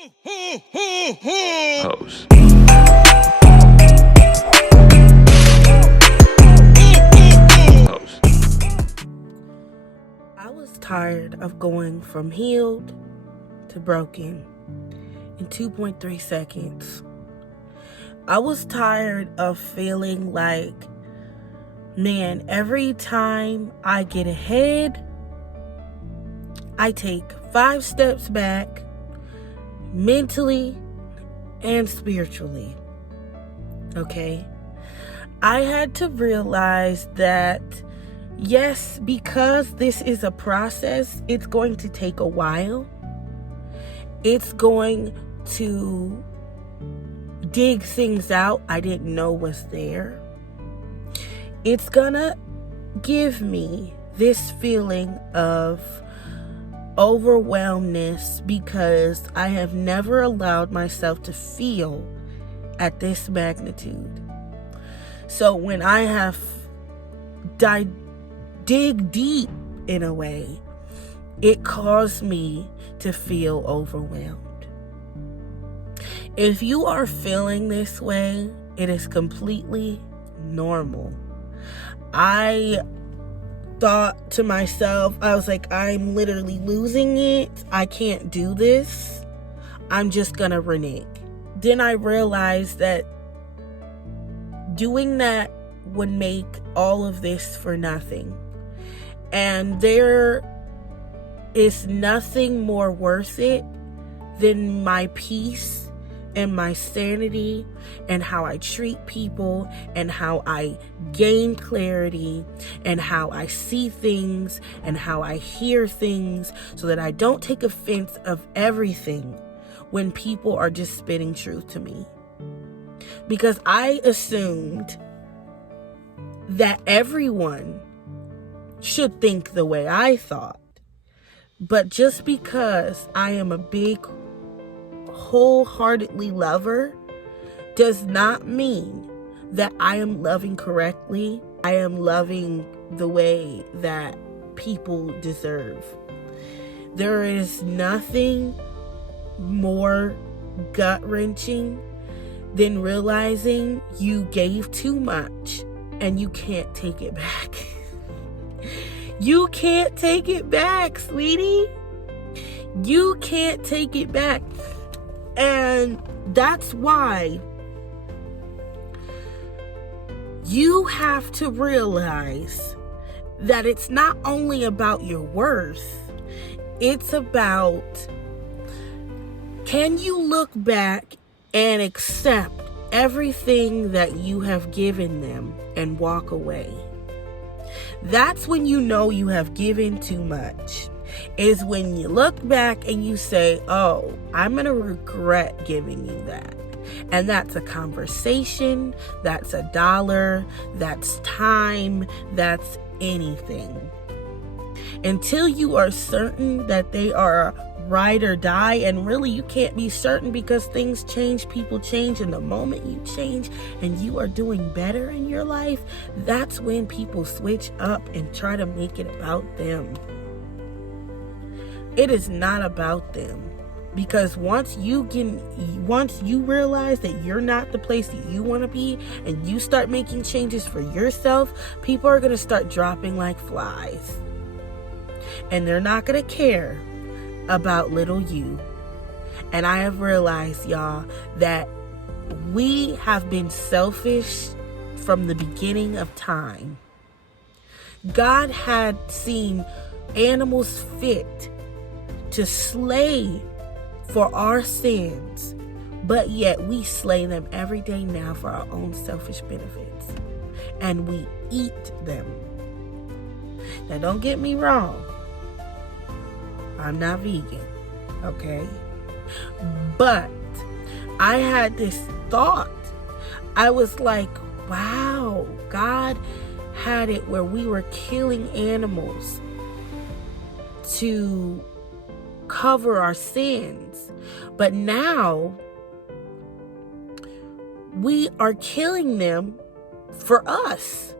Hoes. Hoes. I was tired of going from healed to broken in 2.3 seconds. I was tired of feeling like, man, every time I get ahead, I take 5 steps back mentally and spiritually. Okay? I had to realize that, yes, because this is a process, it's going to take a while. It's going to dig things out I didn't know was there. It's gonna give me this feeling of overwhelmness because I have never allowed myself to feel at this magnitude. So when I have dig deep in a way, it caused me to feel overwhelmed. If you are feeling this way, it is completely normal. I thought to myself, I was like, I'm literally losing it. I can't do this. I'm just gonna renege. Then I realized that doing that would make all of this for nothing. And there is nothing more worth it than my peace and my sanity and how I treat people and how I gain clarity and how I see things and how I hear things, so that I don't take offense of everything when people are just spitting truth to me. Because I assumed that everyone should think the way I thought. But just because I am a big wholeheartedly lover does not mean that I am loving correctly. I am loving the way that people deserve. There is nothing more gut-wrenching than realizing you gave too much and you can't take it back. You can't take it back, sweetie. You can't take it back. And that's why you have to realize that it's not only about your worth, it's about, can you look back and accept everything that you have given them and walk away? That's when you know you have given too much. Is when you look back and you say, oh, I'm going to regret giving you that. And that's a conversation, that's a dollar, that's time, that's anything. Until you are certain that they are ride or die, and really you can't be certain because things change, people change, and the moment you change and you are doing better in your life, that's when people switch up and try to make it about them. It is not about them, because once you realize that you're not the place that you want to be and you start making changes for yourself, people are going to start dropping like flies, and they're not going to care about little you. And I have realized, y'all, that we have been selfish from the beginning of time. God had seen animals fit to slay for our sins, but yet we slay them every day now for our own selfish benefits, and we eat them. Now, don't get me wrong, I'm not vegan, okay? But I had this thought. I was like, wow, God had it where we were killing animals to cover our sins. But now we are killing them for us.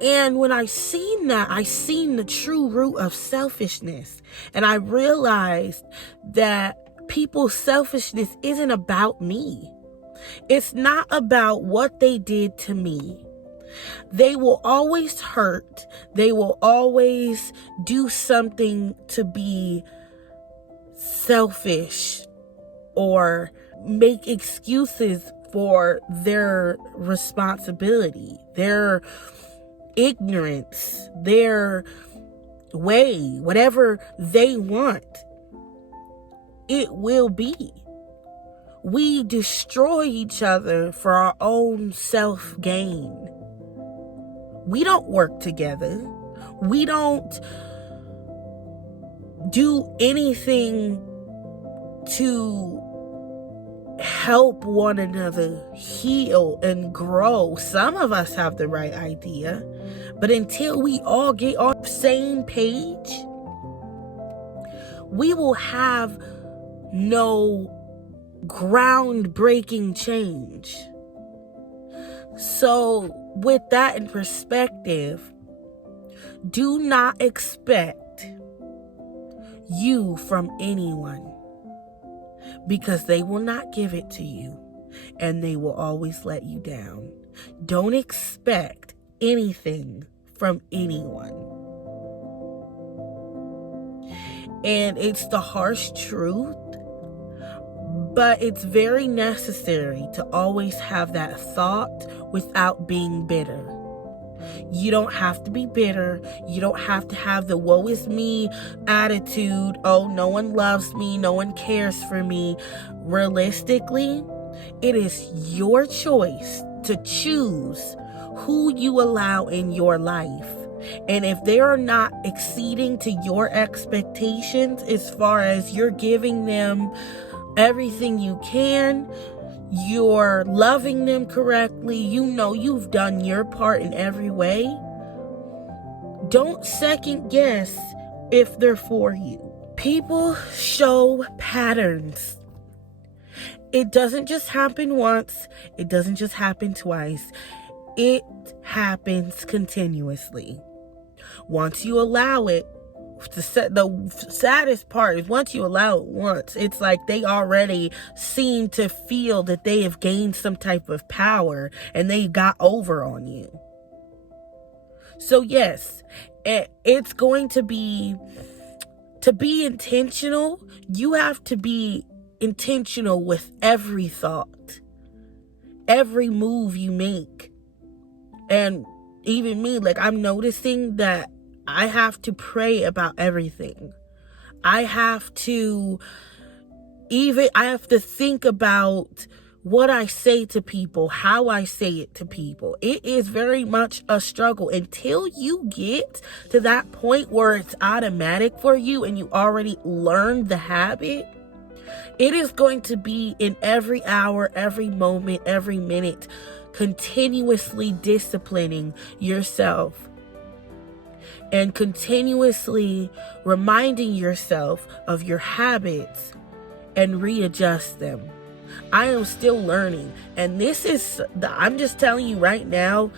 And when I seen that, I seen the true root of selfishness. And I realized that people's selfishness isn't about me. It's not about what they did to me. They will always hurt. They will always do something to be selfish or make excuses for their responsibility, their ignorance, their way, whatever they want, it will be. We destroy each other for our own self-gain. We don't work together. We don't do anything to help one another heal and grow. Some of us have the right idea, but until we all get on the same page, we will have no groundbreaking change. So with that in perspective, do not expect you from anyone, because they will not give it to you and they will always let you down. Don't expect anything from anyone. And it's the harsh truth, but it's very necessary to always have that thought without being bitter. You don't have to be bitter. You don't have to have the woe is me attitude. Oh, no one loves me. No one cares for me. Realistically, it is your choice to choose who you allow in your life. And if they are not exceeding to your expectations, as far as you're giving them everything you can, you're loving them correctly, you know you've done your part in every way, don't second guess if they're for you. People show patterns. It doesn't just happen once. It doesn't just happen twice. It happens continuously. Once you allow it, the saddest part is once you allow it once, it's like they already seem to feel that they have gained some type of power and they got over on you. So yes, it's going to be intentional. You have to be intentional with every thought, every move you make. And even me, like, I'm noticing that I have to pray about everything. I have to think about what I say to people, how I say it to people. It is very much a struggle until you get to that point where it's automatic for you and you already learned the habit. It is going to be in every hour, every moment, every minute, continuously disciplining yourself and continuously reminding yourself of your habits and readjust them. I am still learning, and I'm just telling you right now,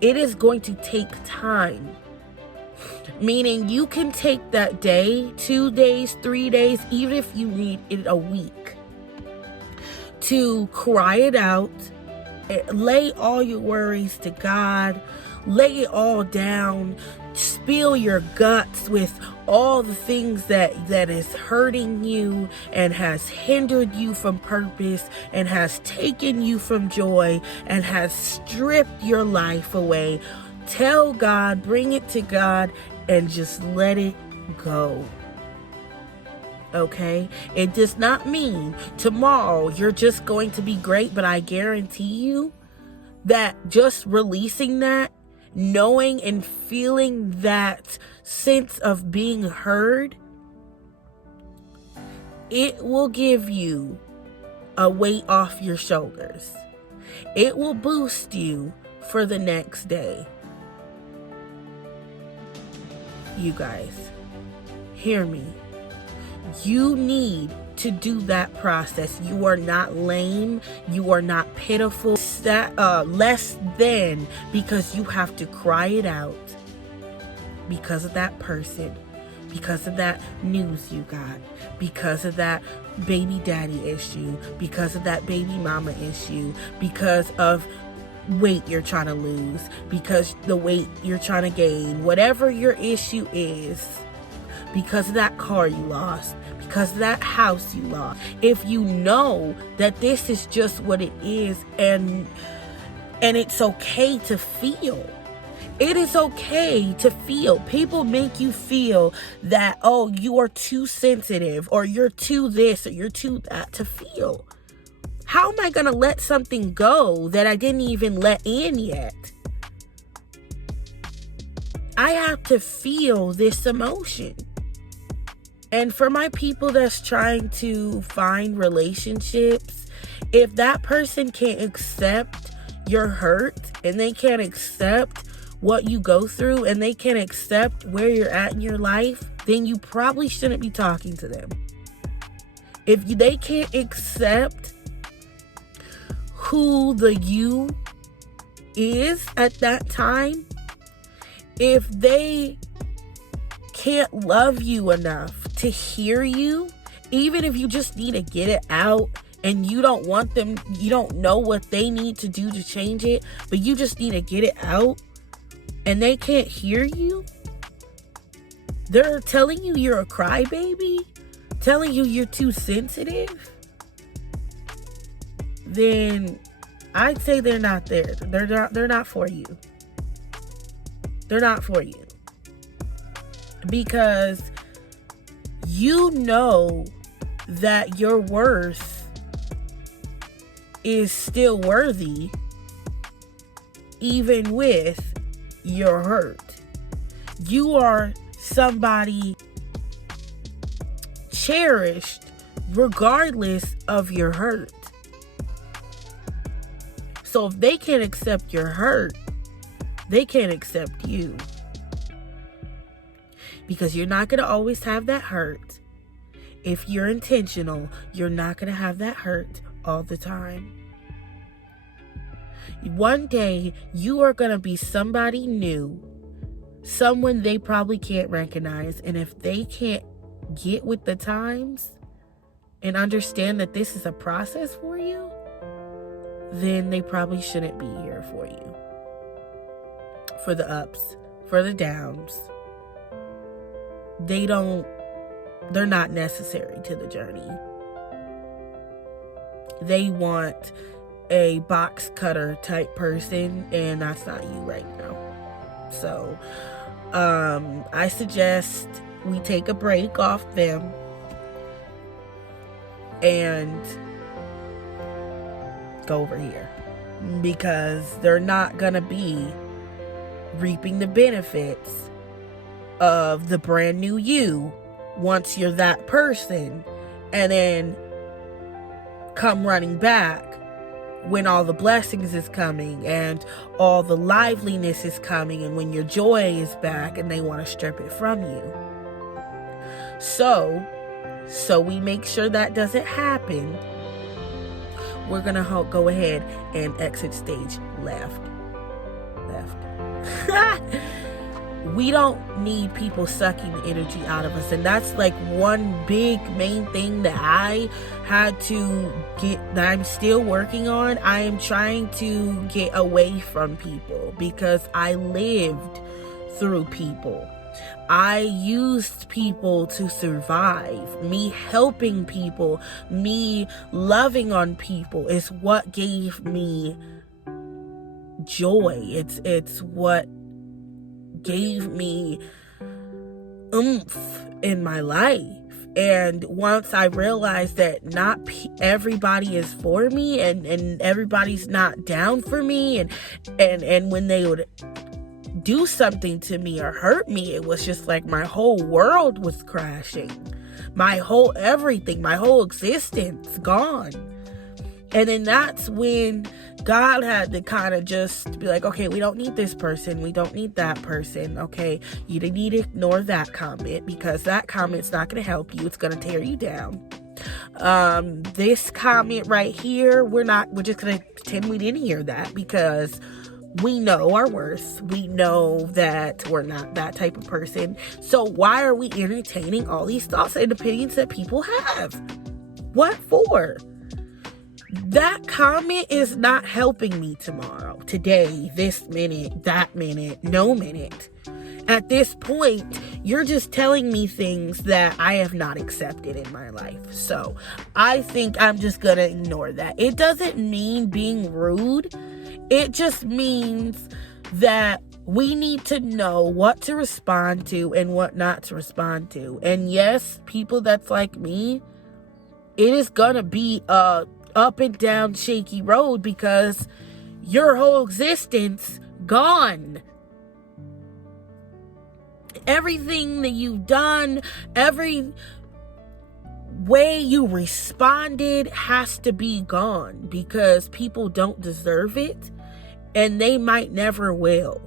it is going to take time. Meaning you can take that day, 2 days, 3 days, even if you need it a week, to cry it out, lay all your worries to God, lay it all down, spill your guts with all the things that is hurting you and has hindered you from purpose and has taken you from joy and has stripped your life away. Tell God, bring it to God, and just let it go. Okay? It does not mean tomorrow you're just going to be great, but I guarantee you that just releasing that, knowing and feeling that sense of being heard, it will give you a weight off your shoulders. It will boost you for the next day. You guys, hear me. You need to do that process. You are not lame. You are not pitiful, less than, because you have to cry it out because of that person, because of that news you got, because of that baby daddy issue, because of that baby mama issue, because of weight you're trying to lose, because the weight you're trying to gain, whatever your issue is, because of that car you lost, because of that house you lost. If you know that this is just what it is, and it's okay to feel. It is okay to feel. People make you feel that, oh, you are too sensitive, or you're too this, or you're too that to feel. How am I going to let something go that I didn't even let in yet? I have to feel this emotion. And for my people that's trying to find relationships, if that person can't accept your hurt, and they can't accept what you go through, and they can't accept where you're at in your life, then you probably shouldn't be talking to them. If they can't accept who the you is at that time, if they can't love you enough to hear you, even if you just need to get it out and you don't want them, you don't know what they need to do to change it, but you just need to get it out, and they can't hear you, they're telling you you're a crybaby, telling you you're too sensitive, then I'd say they're not there. They're not for you. They're not for you. Because you know that your worth is still worthy even with your hurt. You are somebody cherished regardless of your hurt. So if they can't accept your hurt, they can't accept you. Because you're not going to always have that hurt. If you're intentional, you're not going to have that hurt all the time. One day, you are going to be somebody new, someone they probably can't recognize. And if they can't get with the times and understand that this is a process for you, then they probably shouldn't be here for you. For the ups, for the downs. They're not necessary to the journey. They want a box cutter type person, and that's not you right now. So, I suggest we take a break off them and go over here, because they're not gonna be reaping the benefits of the brand new you once you're that person, and then come running back when all the blessings is coming and all the liveliness is coming, and when your joy is back, and they want to strip it from you. So we make sure that doesn't happen. We're gonna go ahead and exit stage left. We don't need people sucking the energy out of us. And that's like one big main thing that I had to get, that I'm still working on. I am trying to get away from people, because I lived through people. I used people to survive. Me helping people, me loving on people is what gave me joy. It's what gave me oomph in my life. And once I realized that not everybody is for me, and everybody's not down for me, and when they would do something to me or hurt me, it was just like my whole world was crashing. My whole everything, my whole existence gone. And then that's when God had to kind of just be like, okay, we don't need this person. We don't need that person. Okay, you need to ignore that comment, because that comment's not going to help you. It's going to tear you down. This comment right here, we're just going to pretend we didn't hear that, because we know our worth. We know that we're not that type of person. So why are we entertaining all these thoughts and opinions that people have? What for? That comment is not helping me tomorrow, today, this minute, that minute, no minute. At this point, you're just telling me things that I have not accepted in my life. So I think I'm just going to ignore that. It doesn't mean being rude. It just means that we need to know what to respond to and what not to respond to. And yes, people that's like me, it is going to be a up and down shaky road because your whole existence gone. Everything that you've done, every way you responded has to be gone because people don't deserve it and they might never will.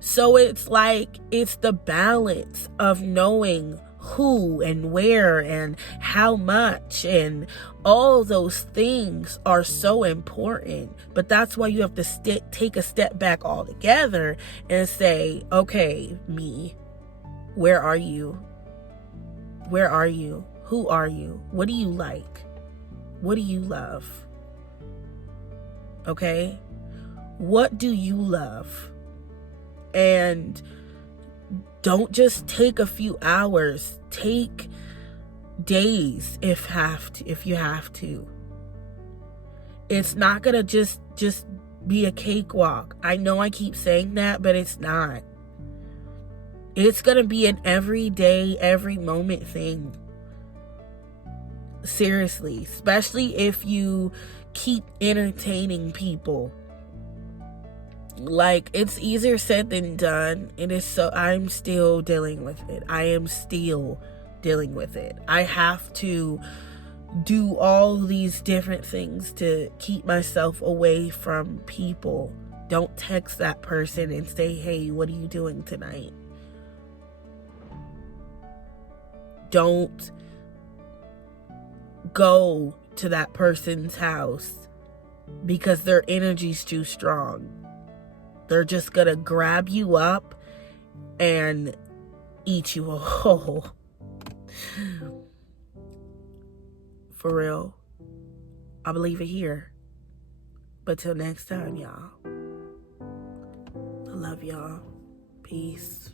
So it's like, it's the balance of knowing who and where and how much, and all those things are so important. But that's why you have to take a step back altogether and say, okay, me, where are you? Where are you? Who are you? What do you like? What do you love? Okay? What do you love? And don't just take a few hours. Take days if you have to. It's not gonna just be a cakewalk. I know I keep saying that, but it's not. It's gonna be an everyday, every moment thing. Seriously, especially if you keep entertaining people. Like, it's easier said than done. I'm still dealing with it. I am still dealing with it. I have to do all these different things to keep myself away from people. Don't text that person and say, hey, what are you doing tonight? Don't go to that person's house because their energy's too strong. They're just gonna grab you up and eat you whole. For real. I believe it here. But till next time, y'all. I love y'all. Peace.